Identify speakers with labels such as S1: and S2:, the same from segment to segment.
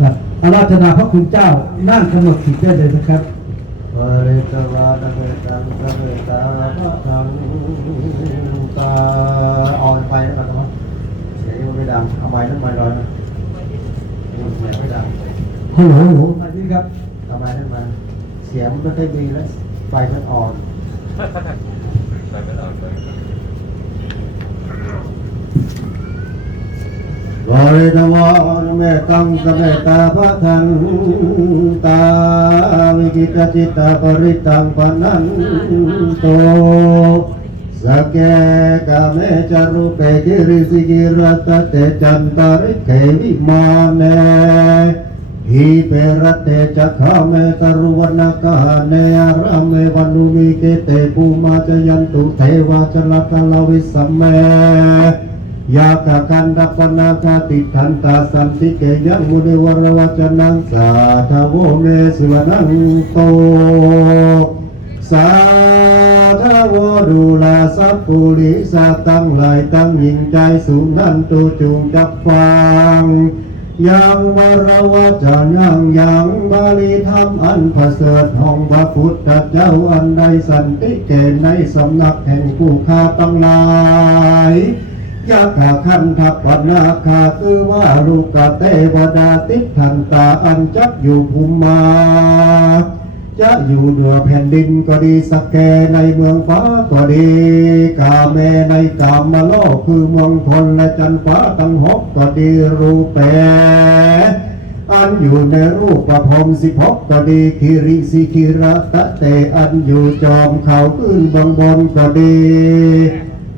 S1: ครับอาราธนาพระคุณเจ้านั่งกำหนดจิตได้เลยนะครับ
S2: ปริตวานะเวตังสเวตาพระทังตาอ่อนไปนะครับเสียงยังไม่ดังเอาไม้นั่นไม้ลอยนะเสียงไม่ดัง
S1: ฮัลโหลฮัลโหลอันนี้ครับ
S2: เอาไม้นั่นมาเสียงมันไม่ค่อยดีแล้วไฟมันอ่อน วริตวานเมตังสเมตาพระทันตาวิกิตจิตตาปริตังปนันโตสเกกาเมจารุเปกิริสิกิรัตเตจันตาริเขวิมาเนหิเปรตเตจักขเมตรุวนาคาเนอารามเมวันุมิเกเตภูมาจยันตุเทวาชลตลวิสัมเม ยากากันดัปนาคาติทันตาสัมติเกยังมุนิวรวัจนังสาธาโวเมสุวนังโตสาธาโวดูลาสัพปุริสาตั้งหลายตั้งยิงใจสูงนันตูจุงจับฟังยังวรวัจนังยังบาลีธรรมอันประเสริฐห้องพระพุทธเจ้าอันใดสันติเกย์ในสำนักแห่งผู้ค้าตั้งหลาย ยาขาคันทัพปนาคาคือว่าลูกเทวดาติทันตาอันจักอยู่ภูมิมา จะอยู่เหนือแผ่นดินก็ดีสกแกในเมืองฟ้าก็ดี กาเมในกามมาโลกคือเมืองคนและจันฟ้าตั้งหกก็ดีรูปแปอันอยู่ในรูปประพรมสิพกก็ดีคิริสิคิระตะเตอันอยู่จอมเขาขึ้นบางบนก็ดี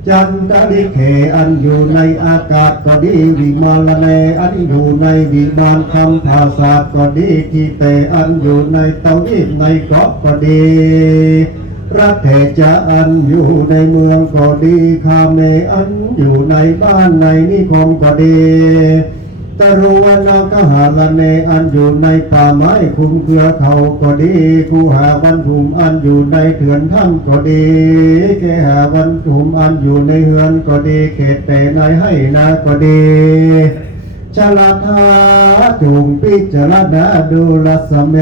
S2: จันทริเขอันอยู่ในอากาศก็ดีวิมานเนอันอยู่ในวิมานคำภาษาก็ดีทีเตอันอยู่ในเตาอีในเกาะก็ดีรัฐเทจะอันอยู่ในเมืองก็ดีคาเมอันอยู่ในบ้านในนิคมก็ดี ตรุวันนากหาลเนอันอยู่ในป่าไม้คุ้มเครือเขาก็ดีคูหาบรรทุมอันอยู่ในเถือนถ้ำก็ดีเกหาบรรทุมอันอยู่ในเฮือนก็ดีเขตเตในให้นาก็ดีชลาทาจุงพิจารณาดูลสเม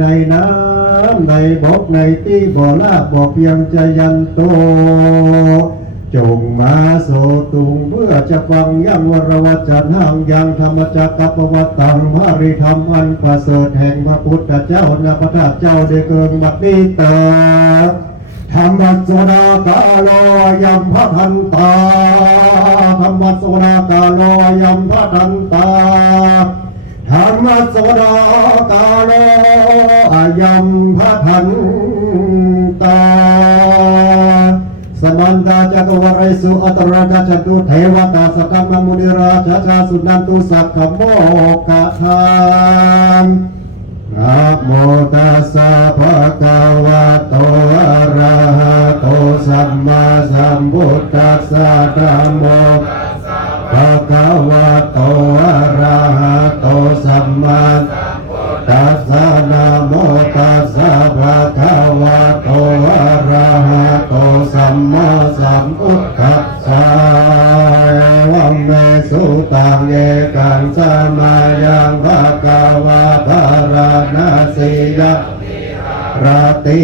S2: ในน้ำในบกในที่บ่อลาบ่อเพียงจะยันโต จงมาโสตุงเพื่อจะฟังยังวรวัจนังยังธรรมจักรปวัตตังภาริธรรมอันประเสริฐแห่งพระพุทธเจ้านาพระธาตเจ้าได้เกิงบัดนี้เติดธรรมโสดากาโลยัมพระทันตาธรรมโสดากาโลยัมพระทันตาธรรมโสดากาโลอยัมพระพันตา มันตาจักรวริสุอัตระกาจตุเทวตาสกัมมมุนิราชชาสุนันตุสักขโมกะทานนะโมตัสสะภะคะวะโตอะระหะโตสัมมาสัมพุทธัสสะนะโมภะคะวะโตอะระหะโตสัมมา ตัสสะนะโมตัสสะภะคะวะโตอะระหะโตสัมมาสัมพุทธัสสะวัมเมสุตังเอกังสมายังภะคะวะภะระนาสียะ ราติ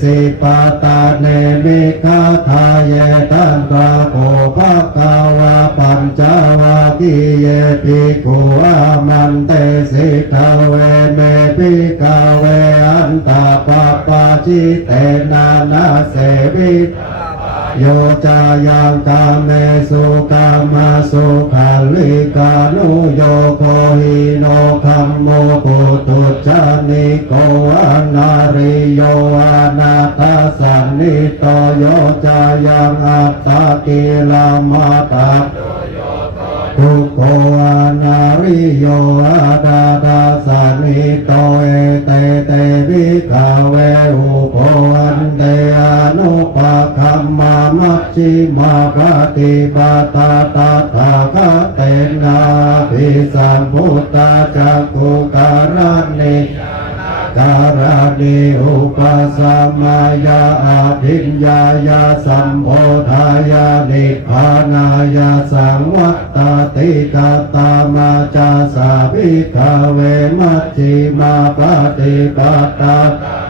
S2: สิปตาเนมิคาทาเยตันตราโกภะกาวาปัญจวาทิเยปิโกอามันเตสิทาเวเมปิกาเวอันตาปปาจิเตนานาเสวิต โยจายังกาเมสุกามาสุขาลิกานุโยโคหิโนคัมโมปุตุจานิโกอนาริโยอนาตาสันนิโตโยจายังอัตตากิลามาตา ทุกโกอานาริโยอาดาดาสานิโตเอเตเตวิกาเวอุโพอันเตอนุปะคัมมามัชชิมาคติปาตาตาทาคะเตนาภิสัมพุตตาจักขุการณิ การณีอุปสมายาอาทิญญายาสัมโพธายานิพพานายาสังวัตตติกาตามาจาสาภิกเวมัจจิมาปฏิปตา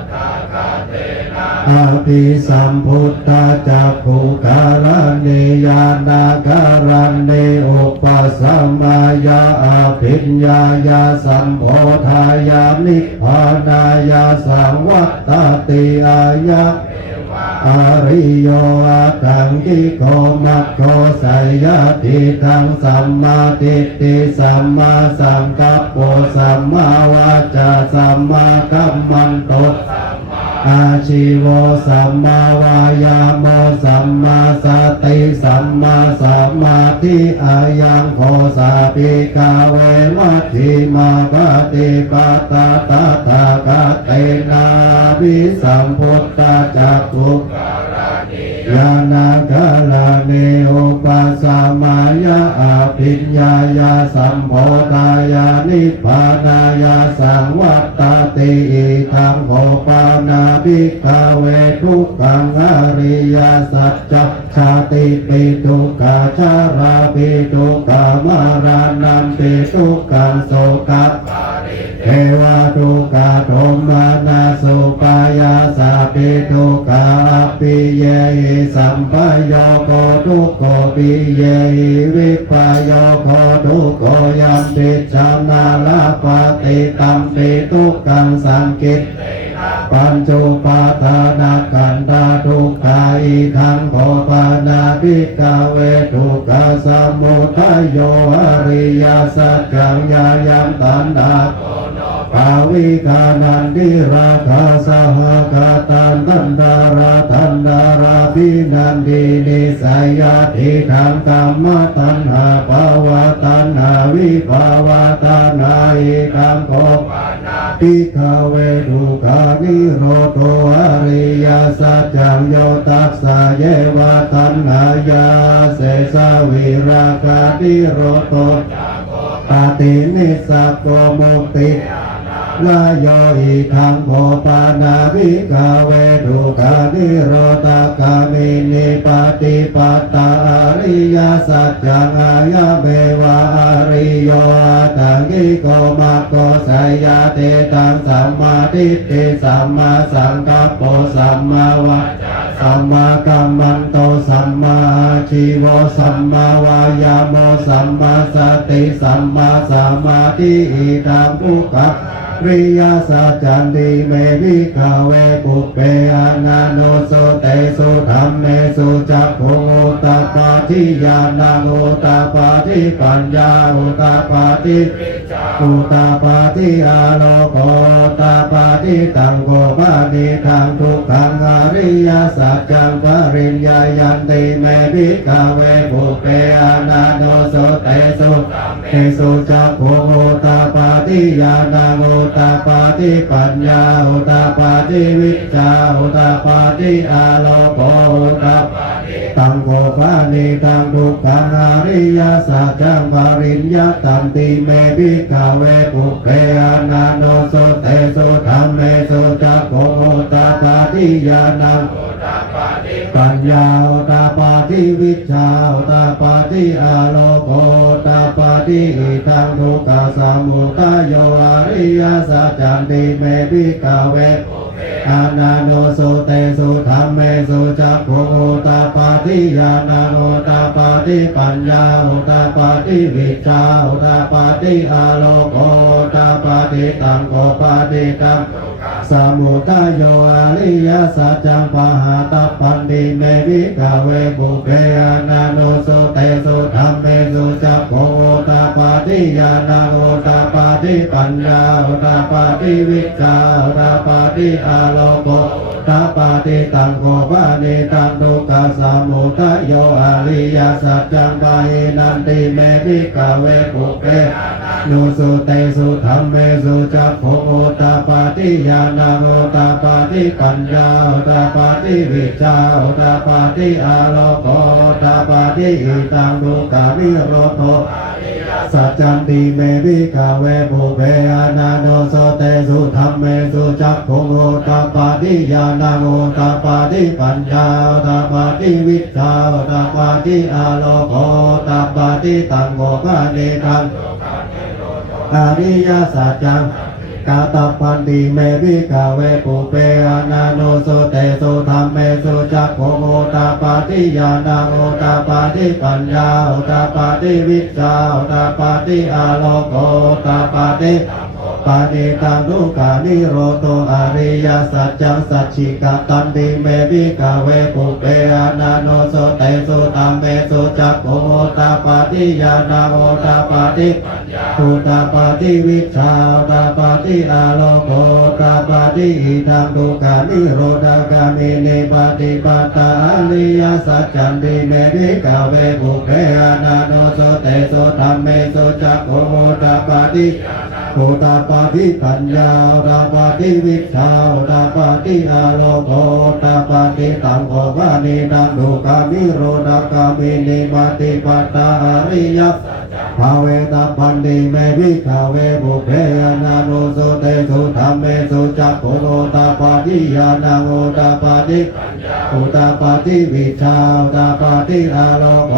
S2: อาภิสัมพุทธาจักขุการณิยานาการณิอุปสัมมายาอาภิญญายาสัมโพธายานิพพานายาสังวัตติอายะอาริโยอาตังกิโกมัคโคสยาติทังสัมมาทิฏฐิสัมมาสังกัปโปสัมมาวาจาสัมมากัมมันโต อาชีโวสัมมาวายาโมสัมมาสติสัมมาสมาธิอายังโคสาปิกาเวมัชฌิมาปฏิปตาตาตากเตนาวิสัมพุทธาจักขุยานาคาลาเนอุปสัมมายาอภิญญายาสัมโพธายานิพพานายาสังวัตตติอิทังโภปานาภิกขเวทุกังอริยสัจจชาติปิทุกาชาราปิทุกามารานันปิทุกังโสกะเทวาทุกาโทมานาสุปายาสาปิทุกาปิเยหิสัมปโยโคทุกโคปิเยหิวิปโยโคทุกโคยัมปิจานาลาปติตัมปิทุกังสังกิต ปัญจุปาทานากันตาทุกขาอิทังโคปานาปิกาเวทุกขสมุทัยโยอริยสัจจังยายังตันดา ภาวิกานันติราคาสหกาตันตันดาราตันดาราภินันตินิสัยาทิทังกรรมตันหาภาวตันหาวิภาวตันหาอิทังโคปิขเวทุกานิโรโตอริยสัจจังโยตัสสะเยวะตัณหายาเสสะวิราคานิโรโตปาตินิสสะโกมุติ ลาโยอิทังโภปานาภิกขเวทุกานิโรตากามินิปฏิปัตตาอริยสัจจังอายเบวะอริโยตังกิโกมาโกสยาเตตังสัมมาทิฏฐิสัมมาสังกัปโปสัมมาวาจาสัมมากัมมันโตสัมมาชีโวสัมมาวายาโมสัมมาสติสัมมาสมาธิอิทังภุกข ริยาสัจจันติเมวิกาเวปุเปอานาโนโสเตโสธรรมเมสุจักขุงอุตปาทิยานาโหตปาทิปัญญาโหตปาทิอุตปาทิอาโลโกอุตปาทิตังโกปานิทังทุกขังอริยสัจจังปริญญายันติเมวิกาเวปุเปอานาโนโสเตสุเตสุจักขุงอุตปาทิยานังอุตปาทิปัญญาอุตปาทิวิชาอุตปาทิอาโลโกอุตปาทิ ตังโกปานิตังทุกขังอริยสัจจังปริญญาตันติเมวิกาเวปุเพอานาโนโสเตโสธรรมเมโสจักโกอุตปาทิยานังปัญญาอุตปาทิวิชาอุตปาทิอาโลโกอุตปาทิอิทังทุกขสมุทัยโยอริยสัจจันติเมพิกาเว อานาโนสุเตสุธรรมเมสุจักขุอุตปาติยานาอุตปาติปัญญาอุตปาติวิชาอุตปาติอาโลโกอุตปาติตังโกปาติตัง สมุทัยโยอริยสัจจังปะหาตปันติเมวิกาเวบุเพอานาโนสุเตสุธรรมเมสุจักโพตาปาทิยานาโอตาปาทิปัญญาโอตาปาทิวิชาโอตาปาทิอาโลโกตาปาทิตังโกปานิตังทุกขสมุทัยโยอริยสัจจังปะหินันติเมวิกาเวบุเพโนสุเตสุธรรมเมสุจักโพโอตาปาติยานนาโอตาปาติปัญญาโอตาปาติวิชาโอตาปาติอาโลโกตาปาติอิตังดุกามิโรโตสัจจันติเมวิกาเวภูเปอานาโนโสเตสุธรรมเมสุจักขงโอตาปาติญาณังโอตาปาติปัญญาโอตาปาติวิชาโอตาปาติอาโลโกตาปาติตังโกภาเนทังอริยสัจจัง กาตปันติเมวิกาเวปุเปอานาโนโสเตโสธรรมเมโสจักโขโมตาปาติญาณาโอตาปาติปัญญาโอตาปาติวิชาโอตาปาติอาโลโกตาปาติ ปานิตังทุกานิโรโตอริยสัจจังสัจฉิกตันติเมวิกาเวปุเปอนาโนโสเตสธรรมเมโสจักโมตาปาติญาณังโอตาปาติภูตาปาติวิชาตาปาติอาโลโกตาปาติอิทังทุกานิโรธากามิเนปาติปาตาอริยสัจจันติเมริกาเวบุเพอนาโนโสเตสธรรมเมโสจักโมตาปา โคตาปาติปัญญาตาปาทิวิชาตาปาทิอาโลโกตาปาทิตังโกวานิตังทุกามิโรนากามิเนมาติปัตาอริยส ภาเวตาปันติเมวิขาวเวบุเพอนาโนสุเตสุธรรมเมสุจักโพโลตาปาติยานาโอตาปาติอุตาปาติวิชาตาปาติอาโลโก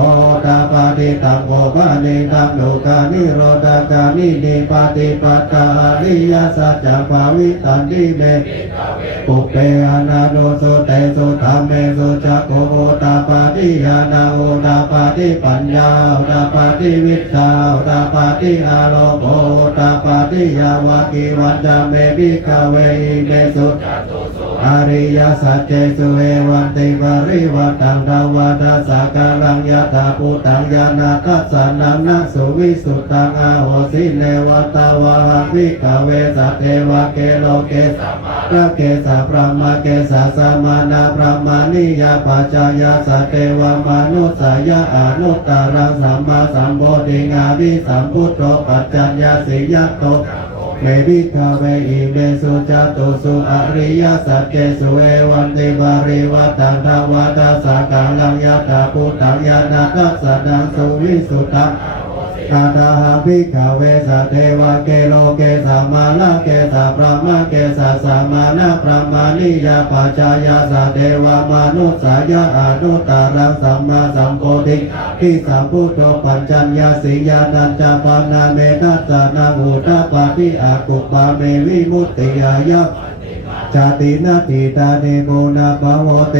S2: ตาปาติตังโกปะเนตังโลกานิโรธากานินิปาติปัตตาอริยสัจจภาวิตันติเมปุเปอานาโนสุเตสุธรรมเมสุจักโกโตาปาติยานาโอตาปาติปัญญาตาปาติวิชาตาปาติอาโลโกตาปาติยาวากิวันจาเมบิกาเวอิเมสุอริยสัจเจสุเอวันติวาริวัตังดาวาดาสากาลังยะถาปุตังยานาคัสสานังนะสุวิสุตตังอาโหสิเนวตาวาหังวิกาเวสัตเทวะเกโลเกสัมมาพระเกสาพระมาเกสาสมานาพระมานิยาปัจจายาสตเทวมนุสายาอนุตตารังสัมมาสัมโพธิิงาวิสัมพุทโธปัจจัญญาสิยโตเมวิคาเวอิเมสุจตุสุอริยสัจเจสุเอวันติบาริวัตังทวาตาสากาลังยัตาพุตังยานาคัสสะนังสุวิสุตตัง กาตาหาภิกขเวสะเทวเกโลเกสัมาลเกสะพระมะเกสะสัมานะพระมานิยาปัจจายาสะเทวมนุสายาอนุตารังสัมมาสัมโพธิทิสัมพุทโธปัญจัญญาสิยานันจาปานาเมนัสนาอุตตปาทิอากุปาเมวิมุตติยายะ จาตินาติตาเนโกนาภาวเต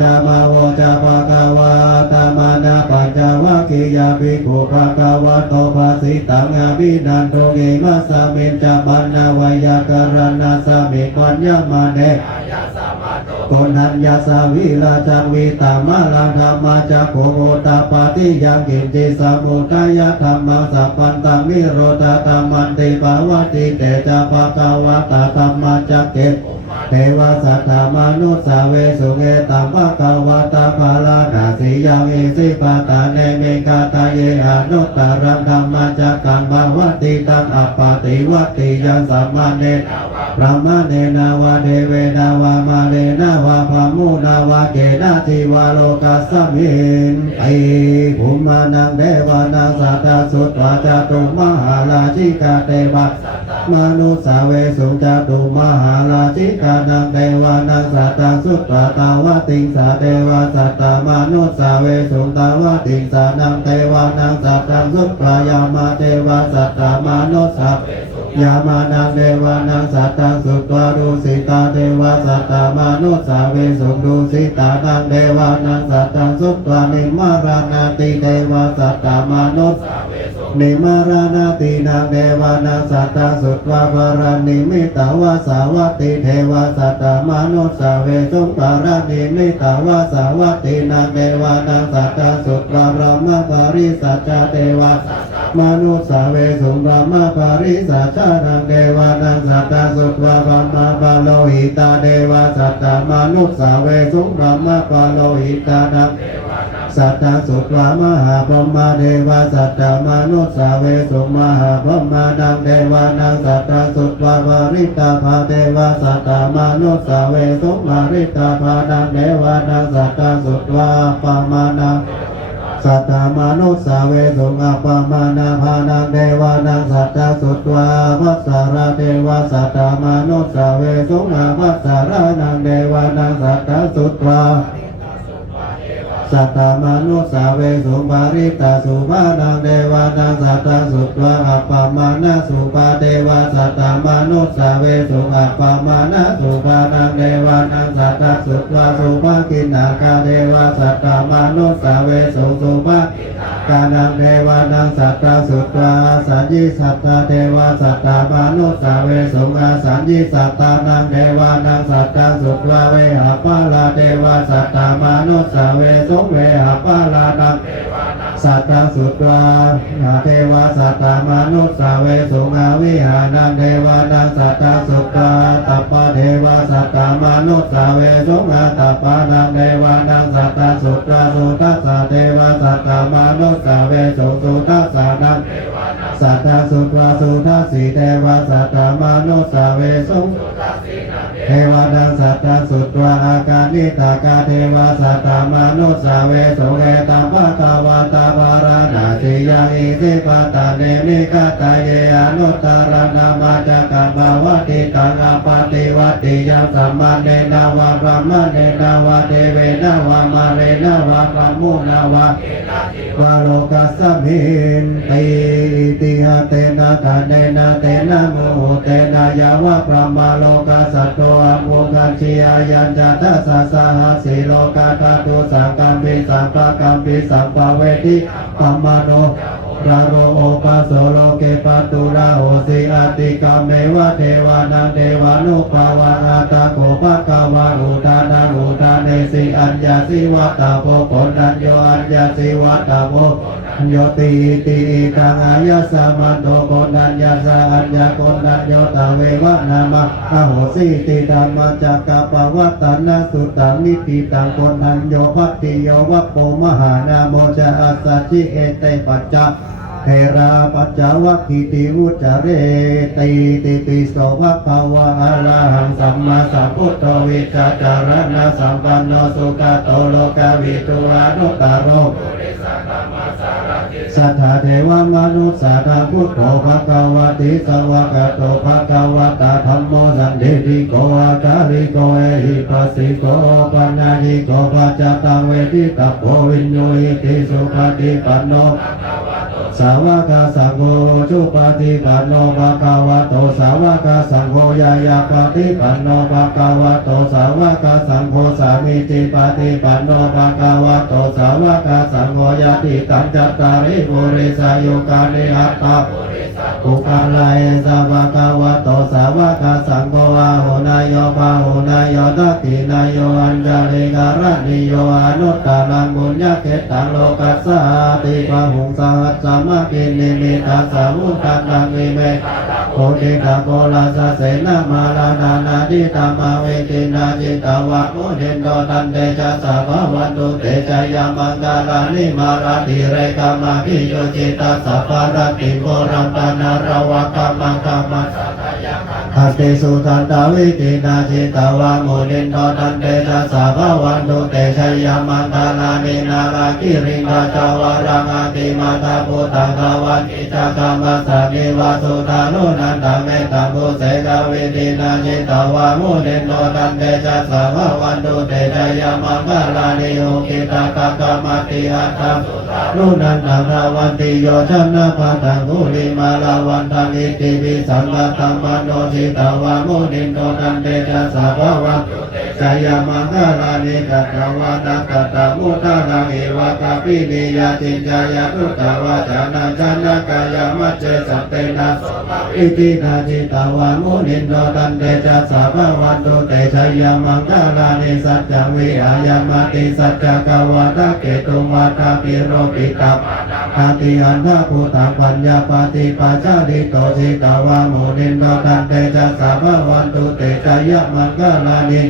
S2: ธรรมาวจาภะคะวาธรรมานาปัญจวัคคียาภิกขุภะคะวะโตภาสิตังอาภินันโตเกมัสสะเมจาปันนาวายากรณาสะเมปัญญามาเนโกนัญญาสาวิราจังวิตามาลังธรรมาจักโขโตาปาติยังกินจิสมุทายธรรมัสัพพันตังนิโรธาธรรมันติภาวติเตจาภะคะวตาธรรมาจักเก เทวสัตมนุสสเวสุเงตัมภะคะวตาภาลานาสิยังเอสิปตาเนเมกาตาเยอนุตตารังธรรมาจักกังภาวติตังอัปปาติวัติยังสัมมาเนพระมเนนาวาเทเวนาวามาเลนาวาพามุนาวาเกนาทิวาโลกัสมินไอภูมานังเดวานังสัตตสุตวาจตุมหาราชิกาเทวะ มนุสาเวสุจาตุมหาราชิกานังเทวานังสัตตาสุตวาตาวติงสาเทวาสัตตามนุสาเวสุตาวติงสานังเทวานังสัตตาสุตวายามาเทวาสัตตามนุสา ยามานังเทวานังสัตตังสุตวารุสิตาเทวาสัตตามานุสาเวสุดุสิตานังเทวานังสัตตังสุตวานิมารานาติเทวาสัตตามานุสนิมารานาตินางเทวานังสัตตังสุตวาภรานิมิตาวาสาวติเทวาสัตตามานุสาเวสุปารานิมิตาวาสาวตินางเทวานังสัตตังสุตวาพระมปาริสัจเทวามนุสาเวสุบรมปาริสัชานังเทวานังสัตตาสุตวาบัมมาปาโลหิตาเทวาสัตตามนุสสาเวสุบรมปาโลหิตานังสัตตาสุตวามหาพรมาเทวาสัตตามนุสสาเวสุมหาพรมานังเทวานังสัตตาสุตวาภริตาภาเทวาสัตตามนุสสาเวสุมาริตาภานังเทวานังสัตตาสุตวาปามานัง สัตตามนุสสาเวสุงอปปมานาภานังเทวานังสัตตสุตวาวัสสาระเทวาสัตตามนุสสาเวสุงอวัสสาระนังเทวานังสัตตสุตวา สัตตามานุสาเวสุปาริตาสุภานังเดวานังสัตตสุตวะอัปปมานาสุปาเดวาสัตตามานุสาเวสุอัปปมานาสุปานังเดวานังสัตตสุตวะสุภากินาคาเดวาสัตตามานุสาเวสุสุภา กานังเทวานังสัตตาสุตตาสัญญิสัตตาเทวาสัตตามานุสาเวสุงาสัญญิสัตตานังเทวานังสัตตาสุตตาเวหาปาลาเทวาสัตตามานุสาเวสุเวหาปาลานัง สัตตสุตวานาเทวสัตตามนุสสเวสุงาวิหานังเทวานังสัตตสุตวาตัปปะเทวสัตตามนุสสเวสุงาตัปปะนังเทวานังสัตตสุตวาสุทัสสะเทวสัตตามนุสสเวสุสุทัสสะนังสัตตสุตวาสุทัสสีเทวสัตตามนุสสเวสุง เทวดังสัตตสุตวาอาการนิตากาเทวสัตตามนุสสาเวสเวตัมภะตาวาตาบารานาติ ยังอิทิปะตาเนมิกาตาเยอนุตารนามาจักบาวติตังอปาติวัติยังสัมมาเนนาวาพระมเนนาวาเทเวนาวามาเรนาวาพระมุนาวาวาโลกัสมินติติหะเตนะตาเนนะเตนะโมเตนะยาวะพระมาโลกัสโตอะโมกัจฉิอายัญจตัสสะสะหะสีโลกาตาตุสังกัมปิสัมปะกัมปิสัมปะเวทิปัมมาโน out. รารโอปัสโสโลเกปตุระโหสิอาติกาเมวะเทวานังเทวานุภาวังอาตาโกภะกวาอุทานังอุทาเนสิอัญญาสิวัตตาโพปนัญโยอัญญาสิวัตตาโพโยติติตังอายะสามันโตโกนัญญาสาอัญญาโกนัญโยตาเววะนามะอโหสิติธรรมจักกปวัตตนาสุตังนิติตังโกนัญโยภัตติโยวะโปมหานาโมจะอัสสะจิเอเตปัจจา เทราปัจจวัคคิติวุจเรติติปิโสภะคะวะอรหังสัมมาสัมพุทธวิจารณะสัมปันโนสุขโตโลกวิทูอานุตตโรสัทธาเทวมนุสสาธาพุทโธภะคะวะติสวะกะโตภะคะวะตาธัมโมสันเดติโกอาจาริโกเอหิปัสสิโกปัญญาหิโกปัจจตังเวทิตาโพวิญโยติสุปฏิปันโน สาวกสังโฆชุปฏิปันโนภะคะวะโตสาวกสังโฆยายาปฏิปันโนภะคะวะโตสาวกสังโฆสามิจิปฏิปันโนภะคะวะโตสาวกสังโฆยาติตัญจตาริปุริสายุกานิหัตตาอุปาลายสาวกวะโตสาวกสังโฆอาหุนายโยปาหุนายโยทัตถินายโยอัญจาริการณิโยอนุตตานังบุญญาเกตังโลกัสสาติปะหุงสหัสสมากินิมิตาสาวุตังนังิเมโคติตาโกลาสเสนามาลานานาดิตามาเวตินาจิตาวะโมเดนโดตันเตชะสาภวันตุเตชะยามังกาลานิมาราติเรกามาพิโยจิตาสัพพารติโมรัมปนารวะกามังกามัสหัตติสุทันตาวิตินาจิตาวามุนินโตตันเตชะสาภวันตุเตชะยามังคาลานินาราคิริงราชาวารังอาติมาตาพุทธังกวันอิจักามัสสานิวาสุทานุนันตเมตังกุเสกวิตินาจิตาวามุนินโตตันเตชะสาภวันตุเตชะยามังคาลานิโยกิตากะกะมติอัตตังนุนันตังราวันติโยชนะปะตังกุลิมาลาวันตังอิติวิสังกตัมมโนจิตาวามุนินโตตันเตชะสาภวันสยามังคาลานิกัตตวานักตามุตานังเอวะกาปิเนยาจินจายาตุตวาจานาจานากายามัจเจสัตเตนะอิตินาจิตาวามุนินโตตันเตชะสาวันตุเตชะยามังคาลานิสัจจวิหายามติสัจจกวาตเกตุมาตาปิโรปิตัปอาติอันทะภูตังปัญญาปฏิปัจจาริโตจิตาวามุนินโตตันเตชะสาวันตุเตชะยามังคาลานิ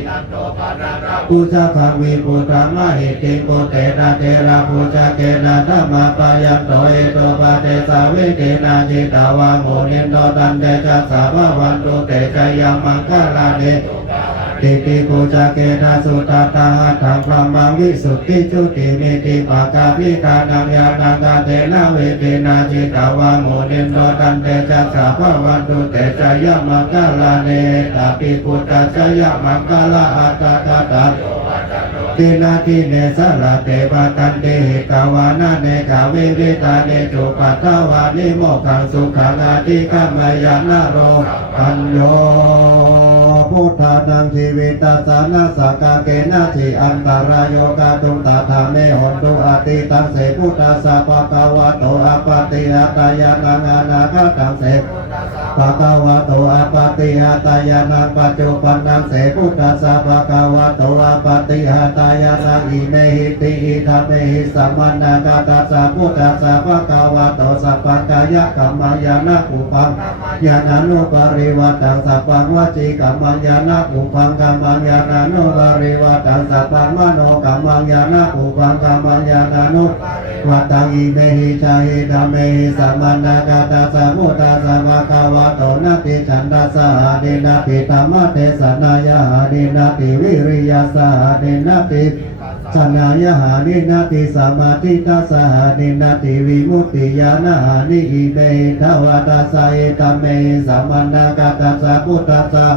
S2: ปูชาคังวิปุตังมหิติปุเตนะเทระปูชาเกนะธรรมปายันโตเอโตปะเตสาวิตินาจิตาวาโมนินโตตันเตชะสาวันตุเตชะยามังคาลานิติ ติปูจาเกนะสุตตาหัตถังพระมังวิสุทธิจุติเมติปากาพิกานังยานังกาเตนะเวเทนาจิตาวาโมเนนโดตันเตจัสสะภะวันตุเตจายะมังกาลาเนตาปิพุทธจายะมังกาลาอัตตาตาตาตินาทิเนสละเตปะตันเตกาวานาเนกาเวเวตาเนจุปัตตวานิโมขังสุขังอาทิกัมมยานาโรปัญโยพุทธานังวิตาสานาสกาเกนาทิอันตรายโยกาตุงตาธาเมหนตุอาติตังเสพุทธาสาปะกาวะโตอาปาติอาตายานังานาคาตังเส ปะกาวะโตอะปะติหะตายานังปัจจุปันนังเสพุทธัสสะปะกาวะโตอะปะติหะตายานังอิเมหิติอิทัมเมหิสัมมานาคาตัสสะพุทธัสสะปะกาวะโตสัพพัญญายะกัมมัญญานะอุปังญาณานุปริวัตังสัพพังวจีกัมมัญญานะอุปังกัมมัญญานานุปริวัตังสัพพังมโนกัมมัญญานะอุปังกัมมัญญานานุวัตังอิเมหิชาหิดัมเมหิสัมมานาคาตาสะมุตาสะภะคะวะโตนาติฉันดาสหานินาติธรรมเทศนายาหานินาติวิริยาสหานินาติ ชนายหานินาติสมาธิตัสหานินาติวิมุตติญาณหานิอิเมทวตาสะเอตัมเมสัมมนาคาตาสะพุทธัสสะ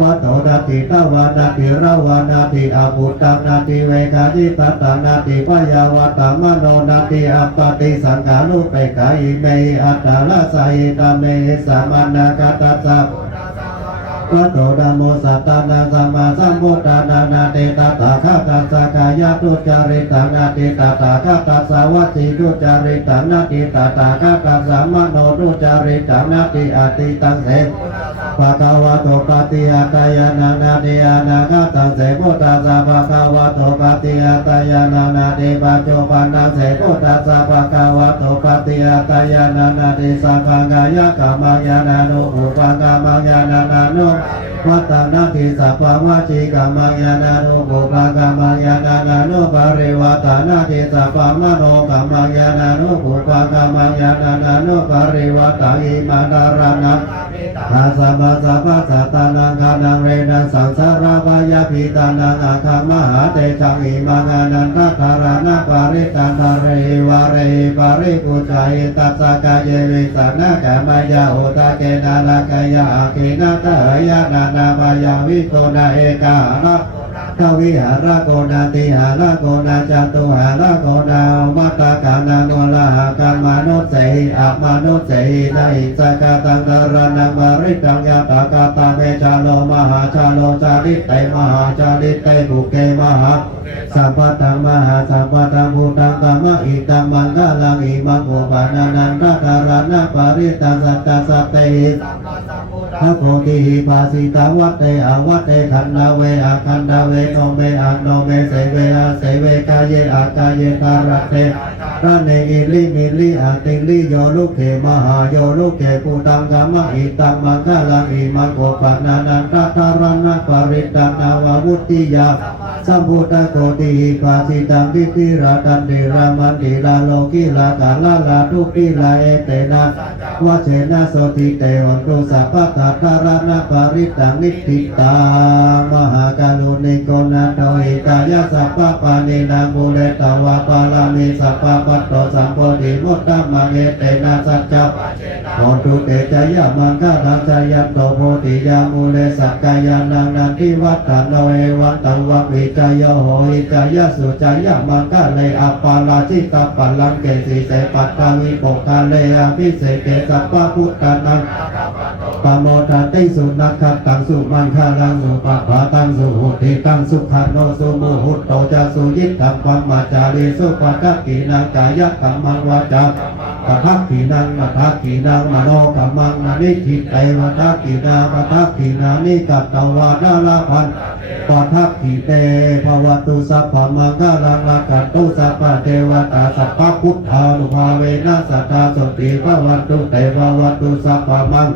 S2: วะโตนาติตวานาติระวานาติอาภุตตังนาติเวกาจิตตานาติปยาวตามโนนาติอัปปติสังขารุเปกาอิเมอัตตาลาสะเอตัมเมสัมมนาคาตาสะ วัตโตดโมสัตตานาสัมมาสัมพุทธานานาเตตตาคาตัสสะกายาตุจาริตานาเตตตาคาตัสสะวัจจิตุจาริตานาเตตตาคาตัสสะมโนตุจาริตานาติอาติตังเส ภะคะวะโตปะติอาตายานานาเดอานาคาตังเสพุทธัสสะภะคะวะโตปะติอาตายานานาเดปัจจุปันนังเสพุทธัสสะภะคะวะโตปะติอาตายานานาเดสัพพังกายะกัมมังยานานุอุปังกัมมังยานานานุวัตตานาทิสัพพวาจิกัมมังยานานุโกภากัมมังยานานานุปาริวัตตานาทิสัพพมโนกัมมังยานานุโกภากัมมังยานานานุปาริวัตตาอิมาดารณะ อาสมาสัพพสัตตานังคานังเรนังสังสารวายาพิตานังอาคามหาเตจังอิมังานันทัตตารณะปาริตันตเรวาเรปาริปุจจายตัสสะกายเวสนะกามายาโอตาเกนาลากายาอาคินาตะยานานาบายาวิโตนาเอกานะ ทวิหารโกนาติหารโกนาจตุหารโกนามัตตกานาโนลาหากามานุสเสหิอัมนุสเสหินสกาตังดารนังบริตังยาตากาตาเมชาโลมหาชาโลจาริตไตมหาจาริตไตบุเกมหาสัพพะตังมหาสัพพะตังภูตังตัมมะอิตังมังกาลังอิมังโอปานานันตตารณะปาริตังสัตตสัพเตหิพ ระโพธิหิปาสิตาวัตเตอาวัตเตขันนาเวอาคันนาเวโนเมอาโนเมเสเวอาเสเวกายเยอากายเยตาระเตระเนอิลิมิลิอาติลิโยลุเขมหาโยลุเขภูตังกัมะอิตังมังกาลังอิมังโอปานานันตตารณะปาริตังนาวาวุติยาสัมพุทธโกติภาสิตังทิติราตันติรามันติลาโลกิลากาลาลาทุกิลาเอเตนะวะเชนะโสติเตวันตุสัพพะตาตารณะปาริตังนิติตามหากาลุนิโกนาโตหิตายะสัพพะปานินามุเลตวะปาลามิสัพพะปัตโตสัมโพธิมุตตะมังเอเตนะสัจจะโหตุเตจยะมังคะลังจยัตโตโพธิยามุเลสักกายานังนันทิวัตตโนเอวันตังวัวิจายโหหิจายะสุจายะมังคะเลอปาลาจิตาปัลลังเกสิเสปัตตาวิปกาเลอภิเสเกสัพพะพุทธานังปะโมตติสุนักขตังสุมังคาลังสุปะภาตังสุหุติตังสุขันโนสุโมหุตโตจะสุยิตตังปัมมาจารีสุปัตตกีนังกายกัมมังวาจาปะทักขีนังมาทักขีนังมโนกัมมังนานิจิตไตมาทักขีนาปะทักขีนานิกัตตวานาลาพันปะทักขีเตภวตุสัพพมังคาลังลากันตุสัพพะเทวตาสัพพพุทธานุภาเวนัสสัทธาสติภวันตุเตภวตุสัพพมัง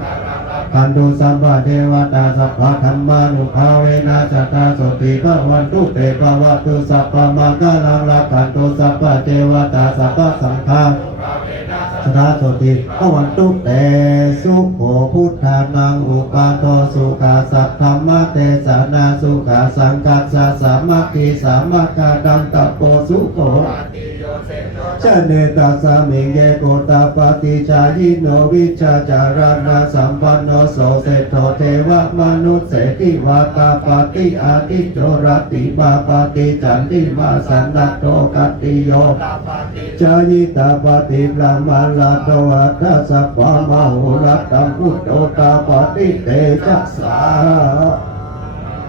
S2: ขันตุสัมปะเทวตาสัพพะธรรมานุภาเวนะจัตตาสุติภวันตุเตภวตุสัพพะมังคลังละขันตุสัพพะเทวตาสัพพะสังฆาสนาโสติอวันตุเตสุโขพุทธานังอุปาโทสุขาสัทธรรมเตสานาสุขาสังกัสสะสามัคคีสามัคคาดังตัปโปสุโข ชาเนตัสามิงเยโกตาปฏิชายิโนวิชาจารานาสัมปันโนโสเสโทเทวมนุษย์เสติวาตาปฏิอาทิโจรติมาปฏิจันติมาสันนัตโตกัตติโยจายิตาปฏิปรามาลาโตอัตสัพพะมหุรัตตัมพุทโตตาปฏิเตจัสสา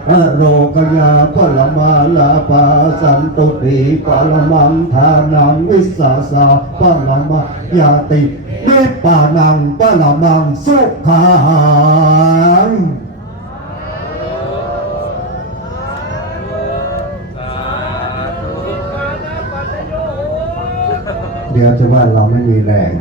S2: อโรกยาปรมาลาปาสันตุติปรมังทานังวิสสาสาปรมายาตินิปานังปรมังสุขังเดี๋ยวจะว่าเราไม่มีแรง